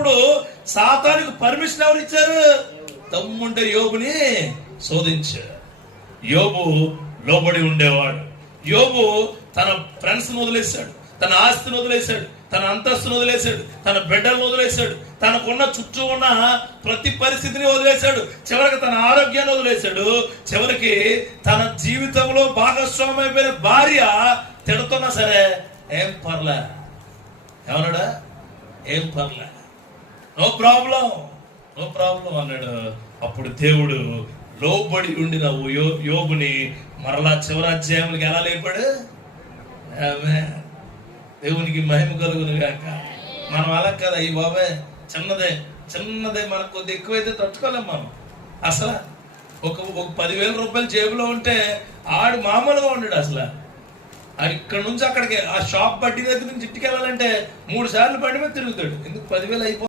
ఇప్పుడు సాతానికి పర్మిషన్ ఎవరు ఇచ్చారు? తమ్ముంటే యోబుని శోధించారు. యోబు లోబడి ఉండేవాడు. యోబు తన ఫ్రెండ్స్ వదిలేశాడు, తన ఆస్తిని వదిలేశాడు, తన అంతస్తును వదిలేశాడు, తన బిడ్డలను వదిలేశాడు, తనకున్న చుట్టూ ఉన్న ప్రతి పరిస్థితిని వదిలేశాడు, చివరికి తన ఆరోగ్యాన్ని వదిలేశాడు, చివరికి తన జీవితంలో భాగస్వామి అయిపోయిన భార్య తిడుతున్నా సరే ఏం పర్లే, ఏమన్నాడా? ఏం పర్లే, నో ప్రాబ్లం, నో ప్రాబ్లం అన్నాడు. అప్పుడు దేవుడు లోబడి ఉండిన యోబుని మరలా చివరి అధ్యాయములకి ఎలా లేపాడు? దేవునికి మహిమ కలుగును గాక. మనం అలా కదా, ఈ బాబాయ్ చిన్నదే చిన్నదే మనకు కొద్ది ఎక్కువైతే తట్టుకోలేం మనం. అసలు ఒక 10,000 రూపాయలు జేబులో ఉంటే ఆడు మామూలుగా ఉండడు. అసలు ఇక్కడ నుంచి అక్కడికి ఆ షాప్ బడ్డీ దగ్గర నుంచి ఇంటికి వెళ్ళాలంటే 3 సార్లు బండి మీద తిరుగుతాడు. ఎందుకు 10,000 అయిపో